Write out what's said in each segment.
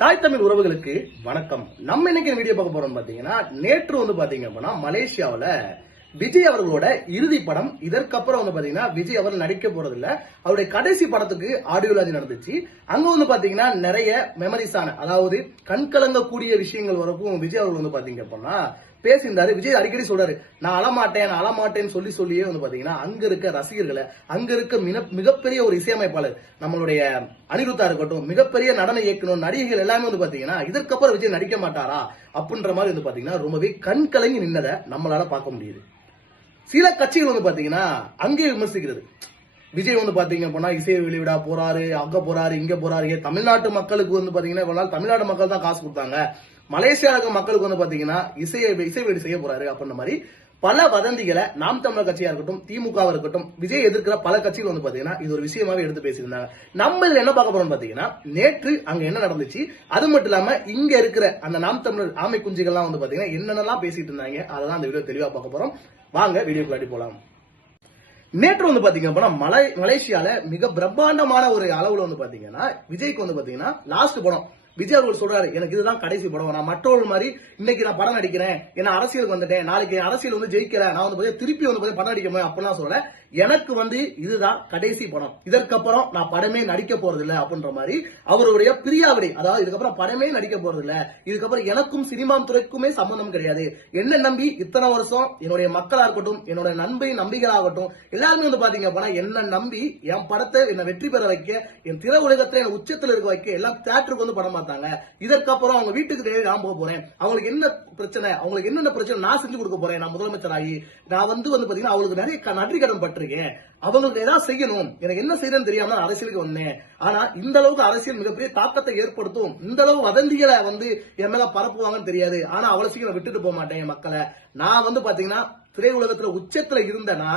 தாய் தமிழ் உறவுகளுக்கு வணக்கம். நம்ம இன்னைக்கு வீடியோ பார்க்க போறோம் பாத்தீங்கன்னா, நேற்று பாத்தீங்க அப்படின்னா மலேசியாவில விஜய் அவர்களோட இறுதி படம். இதற்கப்புறம் பாத்தீங்கன்னா விஜய் அவர் நடிக்க போறது இல்ல. அவருடைய கடைசி படத்துக்கு ஆடியோ லான்ச் நடந்துச்சு. அங்க பாத்தீங்கன்னா நிறைய மெமரிஸான, அதாவது கண்கலங்கக்கூடிய விஷயங்கள் வரைக்கும் விஜய் அவர்கள் பாத்தீங்க அப்படின்னா பேசியிருந்தாரு. விஜய் அடிக்கடி சொல்றாரு, நான் அழமாட்டேன்னு சொல்லியே பாத்தீங்கன்னா அங்க இருக்க ரசிகர்களை, அங்க இருக்க மிகப்பெரிய ஒரு இசையமைப்பாளர் நம்மளுடைய அனிருத்தா இருக்கட்டும், மிகப்பெரிய நடன இயக்குனர், நடிகைகள் எல்லாமே பாத்தீங்கன்னா இதற்கப்புறம் விஜய் நடிக்க மாட்டாரா அப்படின்ற மாதிரி பாத்தீங்கன்னா ரொம்பவே கண் கலங்கி நின்னதை நம்மளால பார்க்க முடியுது. சில கட்சிகள் பாத்தீங்கன்னா அங்கே விமர்சிக்கிறது. விஜய் பாத்தீங்க அப்படின்னா இசையை வெளியிடா போறாரு, அங்க போறாரு, இங்க போறாரு. தமிழ்நாட்டு மக்களுக்கு பாத்தீங்கன்னா தமிழ்நாடு மக்கள் தான் காசு கொடுத்தாங்க, மலேசியாவுக்கு மக்களுக்கு பாத்தீங்கன்னா இசை வெளியீடு செய்ய போறாரு அப்படின்ற மாதிரி பல வதந்திகளை நாம் தமிழர் கட்சியா இருக்கட்டும், திமுக இருக்கட்டும், விஜய் எதிர்க்கிற பல கட்சிகள் பாத்தீங்கன்னா இது ஒரு விஷயமாவே எடுத்து பேசியிருந்தாங்க. நம்ம இதுல என்ன பார்க்க போறோம் பாத்தீங்கன்னா, நேற்று அங்க என்ன நடந்துச்சு, அது மட்டும் இல்லாம இங்க இருக்கிற அந்த நாம் தமிழர் ஆமை குஞ்சுகள்லாம் பாத்தீங்கன்னா என்னென்னலாம் பேசிட்டு இருந்தாங்க, அதெல்லாம் அந்த வீடியோ தெளிவா பார்க்க போறோம். வாங்க வீடியோக்குள்ளாடி போலாம். நேற்று பாத்தீங்க அப்படின்னா மலேசியால மிக பிரம்மாண்டமான ஒரு அளவுல பாத்தீங்கன்னா விஜய்க்கு பாத்தீங்கன்னா லாஸ்ட் படம். விஜய் அவர்கள் சொல்றாரு, எனக்கு இதுதான் கடைசி படம், நான் மற்றவர்கள் மாதிரி இன்னைக்கு நான் படம் நடிக்கிறேன், ஏன்னா அரசியலுக்கு வந்துட்டேன், நாளைக்கு அரசியல் ஜெயிக்கல, நான் திருப்பி படம் நடிக்க முடியும் அப்படிலாம் சொல்ல, எனக்கு இதுதான் கடைசி படம், இதற்கப்புறம் நான் படமே நடிக்க போறது இல்ல அப்படின்ற மாதிரி அவருடைய பிரியாவிடை, அதாவது இதுக்கப்புறம் படமே நடிக்க போறது இல்ல, இதுக்கப்புறம் எனக்கும் சினிமா துறைக்குமே சம்பந்தம் கிடையாது, என்ன நம்பி இத்தனை வருஷம் என்னுடைய மக்களா இருக்கட்டும், என்னோட நம்பிகளாகட்டும் எல்லாருமே பாத்தீங்க அப்படின்னா என்ன நம்பி என் படத்தை என்ன வெற்றி பெற வைக்க, என் திரை உலகத்தை என் உச்சத்தில் இருக்க வைக்க எல்லாம் தியேட்டருக்கு படம் பார்த்தாங்க. இதற்கப்புறம் அவங்க வீட்டுக்கு தேடி நான் போக போறேன், அவங்களுக்கு என்ன பிரச்சனை, அவங்களுக்கு என்னென்ன பிரச்சனை நான் செஞ்சு கொடுக்க போறேன், நான் முதலமைச்சராகி நான் பாத்தீங்கன்னா அவங்களுக்கு நிறைய நன்றி கடன் பட்டிருக்கேன், அவங்களுக்கு ஏதாவது செய்யணும், எனக்கு என்ன செய்யறேன்னு தெரியாம அரசியலுக்கு வந்தேன். ஆனா இந்த அளவுக்கு அரசியல் மிகப்பெரிய தாக்கத்தை ஏற்படுத்தும், இந்த அளவு வதந்திகளை என் மேல பரப்புவாங்கன்னு தெரியாது. ஆனா அவ்வளவு சீக்கிரம் விட்டுட்டு போக மாட்டேன் என் மக்களை. நான் பாத்தீங்கன்னா திரை உலகத்துல உச்சத்துல இருந்தேன்னா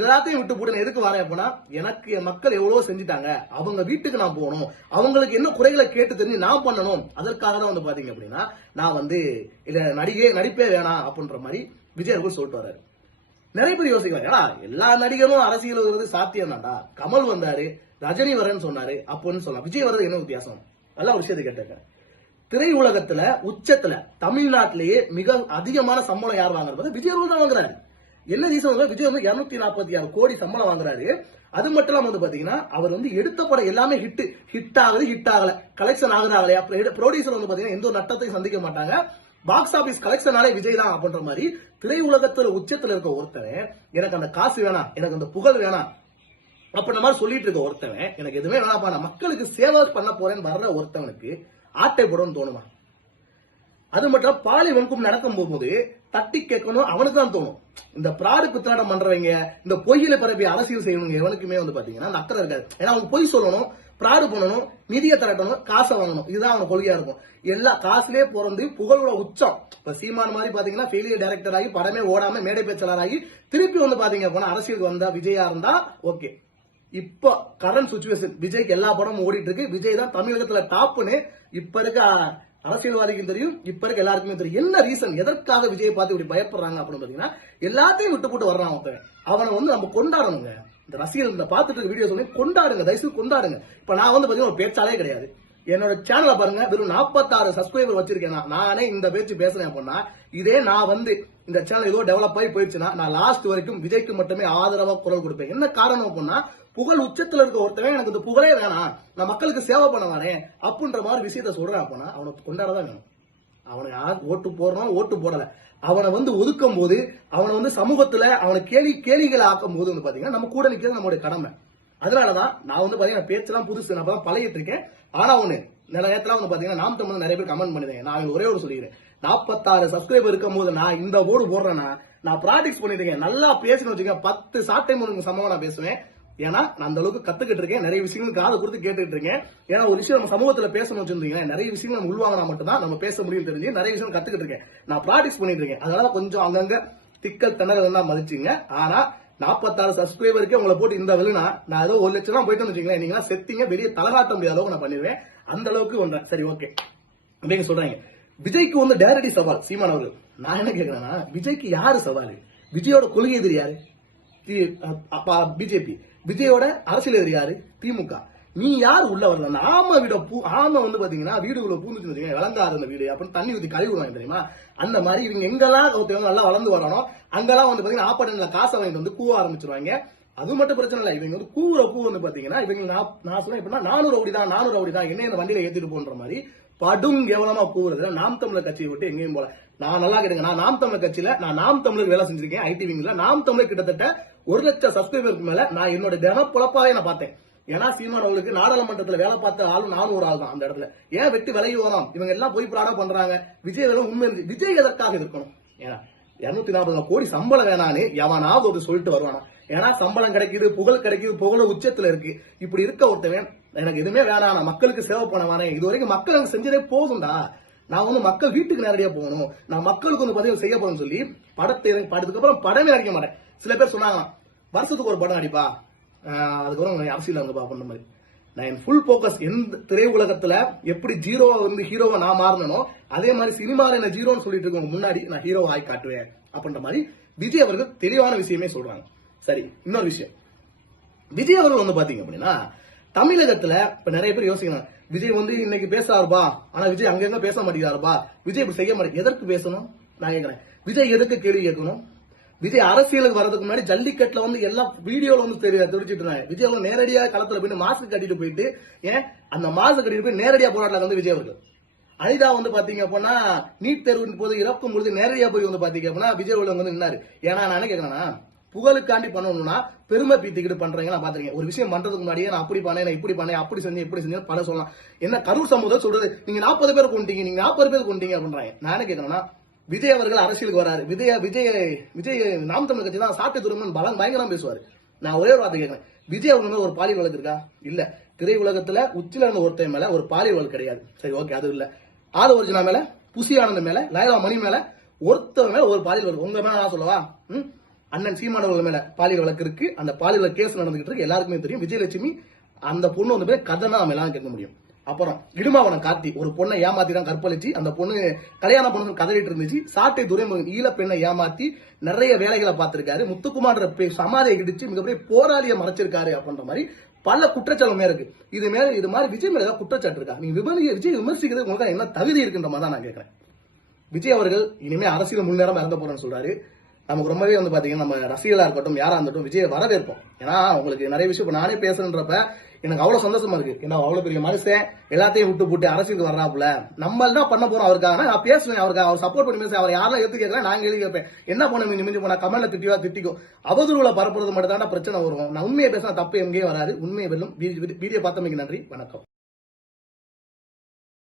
எல்லாத்தையும் விட்டு போட்டு எதுக்கு வரேன் அப்படின்னா, எனக்கு என் மக்கள் எவ்வளவு செஞ்சுட்டாங்க, அவங்க வீட்டுக்கு நான் போகணும், அவங்களுக்கு என்ன குறைகளை கேட்டு தெரிஞ்சு நான் பண்ணணும், அதற்காக தான் பாத்தீங்க அப்படின்னா நான் நடிப்பே வேணாம் அப்படின்ற மாதிரி விஜய் அவர்கள் சொல்லிட்டு வர்றாரு. நிறைய பேர் யோசிக்கிறாங்க, எல்லா நடிகரும் அரசியல் வருவது சாத்தியம் தான்டா, கமல் வந்தாரு, ரஜினி வரேன்னு சொன்னாரு அப்படின்னு சொல்லலாம், விஜய் வர்றது என்ன வித்தியாசம்? நல்ல ஒரு விஷயத்தை கேட்டிருக்கேன். திரை உலகத்துல உச்சத்துல தமிழ்நாட்டிலேயே மிக அதிகமான சம்பளம் யார் வாங்குறது? விஜய் அவர்கள் தான் வாங்குறாரு. என்ன ரீசன்? விஜய் 246 கோடி சம்பளம் வாங்குறாரு. அது மட்டும் இல்லாம பாத்தீங்கன்னா அவர் எடுத்த படம் எல்லாமே ஹிட் ஆகல, கலெக்ஷன் ஆகுறாங்களே, ப்ரொடியூசர் பாத்தீங்கன்னா எந்த ஒரு நட்டத்தையும் சந்திக்க மாட்டாங்க, பாக்ஸ் ஆபீஸ் கலெக்ஷனாலே விஜய் தான் அப்படின்ற மாதிரி திரை உலகத்துல உச்சத்துல இருக்க ஒருத்தன், எனக்கு அந்த காசு வேணாம், எனக்கு அந்த புகழ் வேணாம் அப்படின்ற மாதிரி சொல்லிட்டு இருக்க ஒருத்தவன், எனக்கு எதுவுமே வேணாப்பா, நான் மக்களுக்கு சேவை பண்ண போறேன்னு வர்ற ஒருத்தவனுக்கு ஆட்டை போடணும்னு தோணுமா? அது மட்டும் பாலி வெண்கும் நடக்கும் போகும்போது தட்டி கேட்கணும் அவனுக்கு தான் தோணும். இந்த பிராடு குத்தாட்டம் பண்றவங்க, இந்த பொய்யில பரப்பி அரசியல் செய்யணும் எவனுக்குமே பாத்தீங்கன்னா அந்த அக்கறை இருக்காது. ஏன்னா அவங்க பொய் சொல்லணும், பிராடு பண்ணணும், நிதியை திரட்டணும், காசை வாங்கணும், இதுதான் அவன் கொள்கையா இருக்கும். எல்லா காசுலயே பிறந்து புகழோட உச்சம். இப்ப சீமான் மாதிரி பாத்தீங்கன்னா ஃபெயிலியர் டைரக்டர் ஆகி படமே ஓடாம மேடை பேச்சாளர் ஆகி திருப்பி பாத்தீங்க அப்படின்னா அரசியலுக்கு வந்தா விஜயா இருந்தா ஓகே. இப்ப கரண்ட் சுச்சுவேஷன் விஜய்க்கு எல்லா படமும் ஓடிட்டு இருக்கு, விஜய் தான் தமிழகத்துல டாப்னு இப்ப இருக்க அரசியல்வாதிக்கும் தெரியும், இப்ப இருக்க எல்லாருக்குமே தெரியும். என்ன ரீசன், எதற்காக விஜய் பார்த்து இப்படி பயப்படுறாங்க அப்படின்னு பாத்தீங்கன்னா, எல்லாத்தையும் விட்டு போட்டு வர்றான் அவனை நம்ம கொண்டாடணுங்க. இந்த ரசிகர்கள் இந்த பார்த்துட்டு இருக்க வீடியோ சொல்லி கொண்டாடுங்க, தயவுசெய்து கொண்டாடுங்க. இப்ப நான் பாத்தீங்கன்னா ஒரு பேச்சாலே கிடையாது, என்னோட சேனலை பாருங்க, வெறும் 46 சப்ஸ்கிரைபர் வச்சிருக்கேன். நானே இந்த பேச்சு பேசுறேன் அப்படின்னா, இதே நான் இந்த சேனல் ஏதோ டெவலப் ஆகி போயிடுச்சுன்னா நான் லாஸ்ட் வரைக்கும் விஜய்க்கு மட்டுமே ஆதரவா குரல் கொடுப்பேன். என்ன காரணம் அப்படின்னா, புகழ் உச்சத்துல இருக்க ஒருத்தவன் எனக்கு இந்த புகழே வேணாம், நான் மக்களுக்கு சேவை பண்ண வரேன் அப்படின்ற மாதிரி விஷயத்த சொல்றேன் அப்படின்னா அவனுக்கு கொண்டாடதான் வேணும். அவனுக்கு ஓட்டு போடுறோம், ஓட்டு போடல, அவனை ஒதுக்கும் போது, அவனை சமூகத்துல அவனை கேலிகளை ஆக்கும் போது பாத்தீங்கன்னா நம்ம கூட நிக்கிறது நம்மளுடைய கடமை. அதனாலதான் நான் பாத்தீங்கன்னா பேச்செல்லாம் புதுசு, நான் பழகிட்டு இருக்கேன். ஆனா நேரத்துல பாத்தீங்கன்னா நாம் தமிழ் நிறைய பேர் கமெண்ட் பண்ணுறேன். நான் ஒரே ஒரு சொல்லிக்கிறேன், 46 சப்ஸ்கிரைபர் இருக்கும் போது நான் இந்த ஓடு போடுறேன்னா நான் பிராக்டிஸ் பண்ணிட்டு இருக்கேன். நல்லா பேசணும்னு வச்சுக்கேன், 10 ஷார்ட் டைம் சமமா நான் பேசுவேன். ஏன்னா நான் அந்த அளவுக்கு கத்துக்கிட்டு இருக்கேன், நிறைய விஷயங்கள் காது கொடுத்து கேட்டுட்டு இருக்கேன். ஏன்னா ஒரு விஷயம் நம்ம சமூகத்துல பேசணும் வச்சிருந்தீங்கன்னா நிறைய விஷயங்கள் நம்ம உள்வாங்கினா மட்டும்தான் நம்ம பேச முடியும் தெரிஞ்சு நிறைய விஷயம் கத்துக்கிட்டு இருக்கேன், நான் பிராக்டிஸ் பண்ணிட்டு இருக்கேன். அதனால கொஞ்சம் அங்கங்க திக்கல் திணறல் தான் மதிச்சுங்க. ஆனா 46 சப்ஸ்கிரைபருக்கு உங்களை போட்டு இந்த விழுனா நான் ஏதோ 1 லட்சம் போயிட்டு வச்சுக்கீங்களேன், நீங்க செத்தீங்க, வெளியே தலகாட்ட முடியாத அளவுக்கு நான் பண்ணிடுவேன். அந்த அளவுக்கு ஒன்றேன். சரி ஓகே, அப்படிங்க சொல்றாங்க. விஜய்க்கு டைரக்டி சவால் சீமான் அவர்கள். நான் என்ன கேட்கிறேன்னா, விஜய்க்கு யாரு சவால்? விஜயோட கொள்கை எதிரி யாரு? பிஜேபி. விஜயோட அரசியல் எதிரி யாரு? திமுக. நீ யார் உள்ள வரல? அந்த ஆமை விட ஆமை வந்து பாத்தீங்கன்னா வீடுக்குள்ள பூந்துச்சு விளங்காது அந்த வீடு அப்படின்னு தண்ணி ஊத்தி கழுவி விடுவாங்க தெரியுமா? அந்த மாதிரி இவங்க எங்கெல்லாம் நல்லா வளர்ந்து வரணும் அங்கெல்லாம் வந்து பாத்தீங்கன்னா ஆப்படன்ல காசை வாங்கிட்டு வந்து கூவ ஆரம்பிச்சிருவாங்க. அது மட்டும் பிரச்சனை இல்ல, இவங்க வந்து கூவுற கூ வந்து பாத்தீங்கன்னா இவங்க நான் சொன்னேன் எப்படின்னா 400 ரவுடி தான் என்ன வண்டியில ஏத்திட்டு போன்ற மாதிரி படும் கேவலமா கூவுறது. நாம் தமிழர் கட்சியை விட்டு எங்கேயும் போல. நான் நல்லா கேட்டுங்க, நான் நாம் தமிழர் கட்சியில நான் நாம் தமிழர் வேலை செஞ்சிருக்கேன் ஐடி விங்ல. நாம் தமிழர் கிட்டத்தட்ட 1 லட்சம் சப்ஸ்கிரைபருக்கு மேல நான் என்னோட தினப்புழப்பாவே நான் பார்த்தேன். ஏன்னா சீமான் அவங்களுக்கு நாடாளுமன்றத்துல வேலை பார்த்த ஆளும் 400 ஆள் தான் அந்த இடத்துல. ஏன் வெட்டி விலகி வரோம்? இவங்க எல்லாம் போய் பிராடா பண்றாங்க. விஜய் உண்மை விஜய் எதற்காக இருக்கணும்? ஏன்னா 240 கோடி சம்பளம் வேணான்னு எவனாவது ஒரு சொல்லிட்டு வருவானா? ஏன்னா சம்பளம் கிடைக்குது, புகழ் கிடைக்குது, புகழ உச்சத்துல இருக்கு. இப்படி இருக்க ஒருத்தவன் எனக்கு எதுவுமே வேணாம், நான் மக்களுக்கு சேவை பண்ண வேணேன், இது வரைக்கும் மக்கள் எனக்கு செஞ்சதே போதும்டா, நான் வந்து மக்கள் வீட்டுக்கு நேரடியா போகணும், நான் மக்களுக்கு வந்து பதிவு செய்ய போறேன்னு சொல்லி படத்துக்கு அப்புறம் படமே நடிக்க மாட்டேன். சில பேர் சொன்னாங்க வருஷத்துக்கு ஒரு படம் நடிப்பா, அதுக்கப்புறம் அரசியல் வந்து பாப்ப மாதிரி. நான் என் ஃபுல் போக்கஸ் எந்த திரையுலகத்துல எப்படி ஜீரோவா வந்து ஹீரோவா நான் மாறணும், அதே மாதிரி சினிமால என்ன ஜீரோன்னு சொல்லிட்டு இருக்கவங்க முன்னாடி நான் ஹீரோ ஆகி காட்டுவேன் அப்படின்ற மாதிரி விஜய் அவர்கள் தெளிவான விஷயமே சொல்றாங்க. சரி, இன்னொரு விஷயம், விஜய் அவர்கள் வந்து பாத்தீங்க அப்படின்னா தமிழகத்துல இப்ப நிறைய பேர் யோசிக்கணும், விஜய் வந்து இன்னைக்கு பேசாருப்பா, ஆனா விஜய் அங்கங்க பேச மாட்டேங்கிறாருப்பா, விஜய் இப்படி செய்ய மாட்டேங்க. எதற்கு பேசணும் நான் கேட்கிறேன்? விஜய் எதுக்கு கேள்வி கேட்கணும்? விஜய் அரசியலுக்கு வரதுக்கு முன்னாடி ஜல்லிக்கட்டுல வந்து எல்லா வீடியோல வந்து தெரிவிச்சிட்டு இருந்தாங்க. விஜய் அவங்க நேரடியா களத்துல போயிட்டு மாஸ்க் கட்டிட்டு போயிட்டு, ஏன் அந்த மாஸ்க் கட்டிட்டு போய் நேரடியா போராட்டல வந்து விஜய் அவர்கள். அனிதா வந்து பாத்தீங்க அப்படின்னா நீட் தேர்வின் போது இறக்கும் பொழுது நேரடியா போய் வந்து பாத்தீங்க அப்படின்னா விஜய் வந்து நின்னாரு. ஏன்னா நான் என்ன கேட்கறேன்னா, புகழுக்காண்டி பண்ணணும்னா பெருமை பீத்திக்கிட்டு பண்றீங்க நான் பாத்திருக்கேன். ஒரு விஷயம் பண்றதுக்கு முன்னாடியே நான் அப்படி பண்ணேன், இப்படி பண்ணேன், அப்படி செஞ்சேன், இப்படி செஞ்சேன் பல சொல்லலாம். என்ன கரூர் சமூகம் சொல்றது, நீங்க 40 பேர் கொண்டீங்க, நீங்க 40 பேர் கொண்டீங்க அப்படின்றாங்க. நான் என்ன கேட்கறேன்னா, விஜய் அவர்கள் அரசியலுக்கு வராரு, விஜய் நாம் தமிழர் கட்சி தான் சாட்டை துருமன் பலம் பயங்கரம் பேசுவாரு. நான் ஒரே ஒரு வார்த்தை கேட்கிறேன், விஜய் அவங்க ஒரு பாலியல் வழக்கு இருக்கா? இல்ல. திரை உலகத்துல உச்சில இருந்த ஒருத்தர் மேல ஒரு பாலியல் வழக்கு கிடையாது. சரி, ஓகே, அது இல்ல. ஆறு ஒரிஜினா மேல, புசி ஆனந்த் மேல, லைலா மணி மேல ஒருத்தர் மேல ஒரு பாலியல் வழக்கு உங்க மேல நான் சொல்லவா? அண்ணன் சீமான் அவர்கள் மேல பாலியல் வழக்கு இருக்கு. அந்த பாலியல் கேஸ் நடந்துகிட்டு இருக்கு, எல்லாருக்குமே தெரியும். விஜயலட்சுமி அந்த பொண்ணு வந்து கதனா நம்ம எல்லாம் கேட்க முடியும். அப்புறம் இடுமாவனம் கார்த்தி ஒரு பொண்ணை ஏமாத்தி தான் கற்பழிச்சு அந்த பொண்ணு கல்யாணம் பண்ணு கதறிட்டு இருந்துச்சு. சாட்டை துரைமுருகன் ஈழ பெண்ணை ஏமாத்தி நிறைய வேலைகளை பார்த்திருக்காரு. முத்துக்குமார் சமாதியை இடிச்சு மிகப்பெரிய போராளியை மறைச்சிருக்காரு அப்படின்ற மாதிரி பல குற்றச்சாட்டுமே இருக்கு. இது மாதிரி விஜய் மேல ஏதாவது குற்றச்சாட்டு இருக்கா? நீங்க விஜய் விமர்சிக்கிறது உங்களுக்கு என்ன தகுதி இருக்குன்ற மாதிரி தான் நான் கேட்கிறேன். விஜய் அவர்கள் இனிமே அரசியல் முன்னேறமா இறந்த போறேன்னு சொல்றாரு. நமக்கு ரொம்பவே வந்து பாத்தீங்கன்னா நம்ம ரசிகலா இருக்கட்டும் யாரா இருந்தட்டும் விஜய் வரவேற்போம். ஏன்னா உங்களுக்கு நிறைய விஷயம் இப்ப நானே பேசுறேன்றப்ப எனக்கு அவ்வளவு சந்தோஷமா இருக்கு. ஏன்னா அவ்வளவு பெரிய மனுஷன் எல்லாத்தையும் விட்டு போட்டு அரசியலுக்கு வர்றாப்புல, நம்ம என்ன பண்ண போறோம் அவருக்காக நான் பேசுவேன், அவருக்கு அவர் சப்போர்ட் பண்ணி பேசுவேன். அவர் யாரெல்லாம் எடுத்து கேட்கலாம், நாங்க எழுதி கேட்பேன். என்ன பண்ண மிஞ்சி போனா கமெண்ட்ல திட்டிக்கோ, அவதூறுல பரப்புறது மட்டும் தான் பிரச்சனை வரும். நான் உண்மையை பேசினா தப்பு எங்கேயும் வராது. உண்மையை வெல்லும். வீடியோ பார்த்தமைக்கு நன்றி, வணக்கம்.